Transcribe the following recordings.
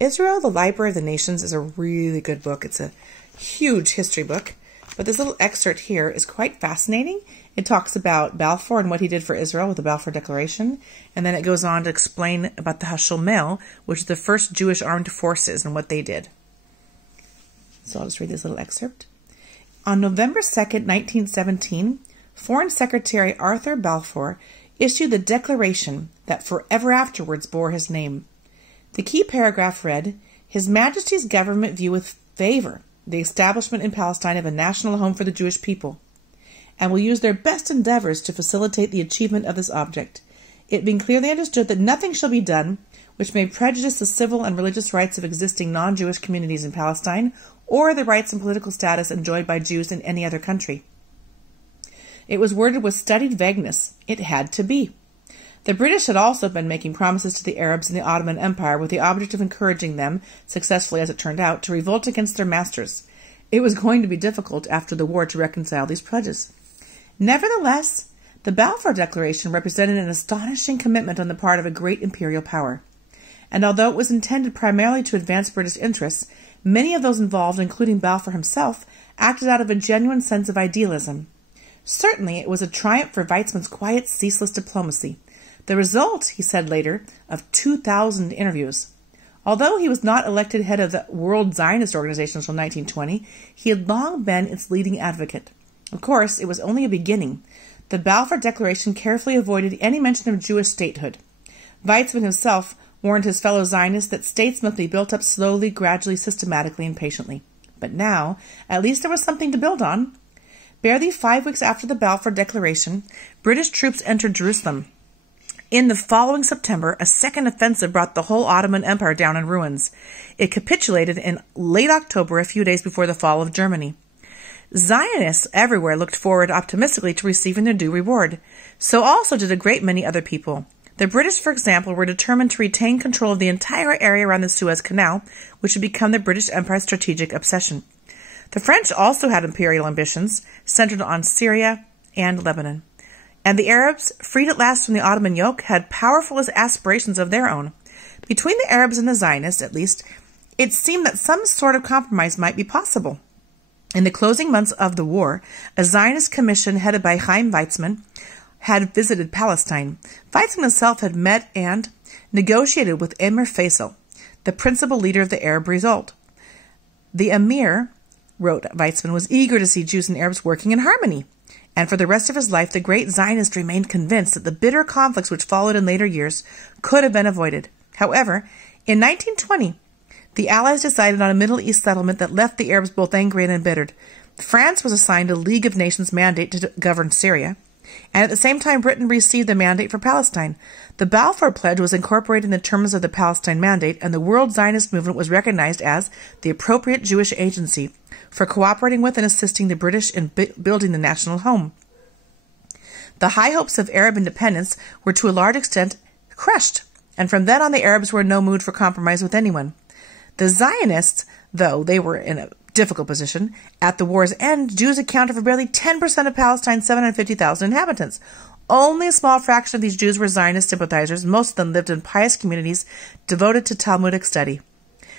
Israel, the Library of the Nations is a really good book. It's a huge history book, but this little excerpt here is quite fascinating. It talks about Balfour and what he did for Israel with the Balfour Declaration, and then it goes on to explain about the Hashomer, which is the first Jewish armed forces and what they did. So I'll just read this little excerpt. On November 2nd, 1917, Foreign Secretary Arthur Balfour issued the declaration that forever afterwards bore his name. The key paragraph read, "His Majesty's government view with favor the establishment in Palestine of a national home for the Jewish people, and will use their best endeavors to facilitate the achievement of this object, it being clearly understood that nothing shall be done which may prejudice the civil and religious rights of existing non-Jewish communities in Palestine or the rights and political status enjoyed by Jews in any other country." It was worded with studied vagueness. It had to be. The British had also been making promises to the Arabs in the Ottoman Empire with the object of encouraging them, successfully as it turned out, to revolt against their masters. It was going to be difficult after the war to reconcile these pledges. Nevertheless, the Balfour Declaration represented an astonishing commitment on the part of a great imperial power. And although it was intended primarily to advance British interests, many of those involved, including Balfour himself, acted out of a genuine sense of idealism. Certainly, it was a triumph for Weizmann's quiet, ceaseless diplomacy. The result, he said later, of 2,000 interviews. Although he was not elected head of the World Zionist Organization until 1920, he had long been its leading advocate. Of course, it was only a beginning. The Balfour Declaration carefully avoided any mention of Jewish statehood. Weizmann himself warned his fellow Zionists that states must be built up slowly, gradually, systematically, and patiently. But now, at least there was something to build on. Barely 5 weeks after the Balfour Declaration, British troops entered Jerusalem. In the following September, a second offensive brought the whole Ottoman Empire down in ruins. It capitulated in late October, a few days before the fall of Germany. Zionists everywhere looked forward optimistically to receiving their due reward. So also did a great many other people. The British, for example, were determined to retain control of the entire area around the Suez Canal, which had become the British Empire's strategic obsession. The French also had imperial ambitions, centered on Syria and Lebanon. And the Arabs, freed at last from the Ottoman yoke, had powerful aspirations of their own. Between the Arabs and the Zionists, at least, it seemed that some sort of compromise might be possible. In the closing months of the war, a Zionist commission headed by Chaim Weizmann had visited Palestine. Weizmann himself had met and negotiated with Emir Faisal, the principal leader of the Arab revolt. The Emir, wrote Weizmann, was eager to see Jews and Arabs working in harmony. And for the rest of his life, the great Zionist remained convinced that the bitter conflicts which followed in later years could have been avoided. However, in 1920, the Allies decided on a Middle East settlement that left the Arabs both angry and embittered. France was assigned a League of Nations mandate to govern Syria, and at the same time Britain received the mandate for Palestine. The Balfour Pledge was incorporated in the terms of the Palestine Mandate, and the World Zionist Movement was recognized as the appropriate Jewish agency for cooperating with and assisting the British in building the national home. The high hopes of Arab independence were to a large extent crushed, and from then on the Arabs were in no mood for compromise with anyone. The Zionists, though they were in a difficult position, at the war's end, Jews accounted for barely 10% of Palestine's 750,000 inhabitants. Only a small fraction of these Jews were Zionist sympathizers. Most of them lived in pious communities devoted to Talmudic study,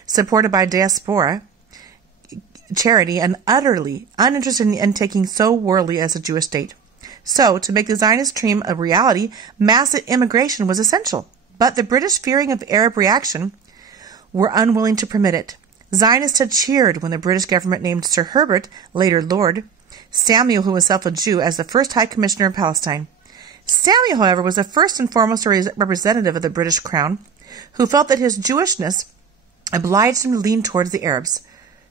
supported by diaspora, charity, and utterly uninterested in taking so worldly as a Jewish state. So, to make the Zionist dream a reality, massive immigration was essential. But the British, fearing of Arab reaction, were unwilling to permit it. Zionists had cheered when the British government named Sir Herbert, later Lord Samuel, who was himself a Jew, as the first High Commissioner of Palestine. Samuel, however, was the first and foremost representative of the British Crown, who felt that his Jewishness obliged him to lean towards the Arabs.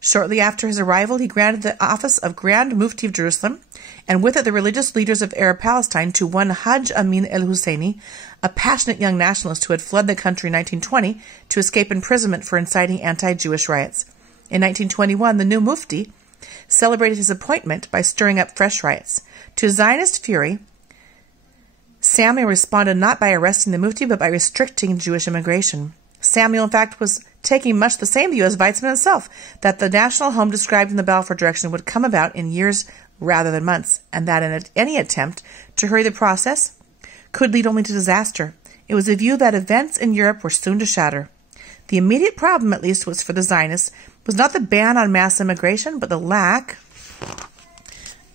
Shortly after his arrival, he granted the office of Grand Mufti of Jerusalem, and with it the religious leaders of Arab Palestine, to one Hajj Amin el-Husseini, a passionate young nationalist who had fled the country in 1920 to escape imprisonment for inciting anti-Jewish riots. In 1921, the new Mufti celebrated his appointment by stirring up fresh riots. To Zionist fury, Samuel responded not by arresting the Mufti, but by restricting Jewish immigration. Samuel, in fact, was taking much the same view as Weizmann himself, that the national home described in the Balfour Direction would come about in years rather than months, and that in any attempt to hurry the process could lead only to disaster. It was a view that events in Europe were soon to shatter. The immediate problem, at least, was for the Zionists, was not the ban on mass immigration, but the lack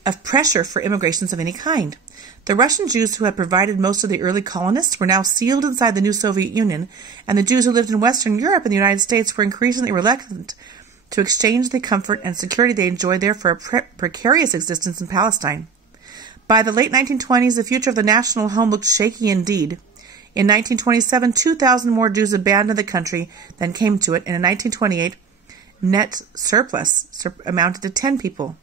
of pressure for immigrations of any kind. The Russian Jews who had provided most of the early colonists were now sealed inside the new Soviet Union, and the Jews who lived in Western Europe and the United States were increasingly reluctant to exchange the comfort and security they enjoyed there for a precarious existence in Palestine. By the late 1920s, the future of the national home looked shaky indeed. In 1927, 2,000 more Jews abandoned the country than came to it, and in 1928, net surplus amounted to 10 people.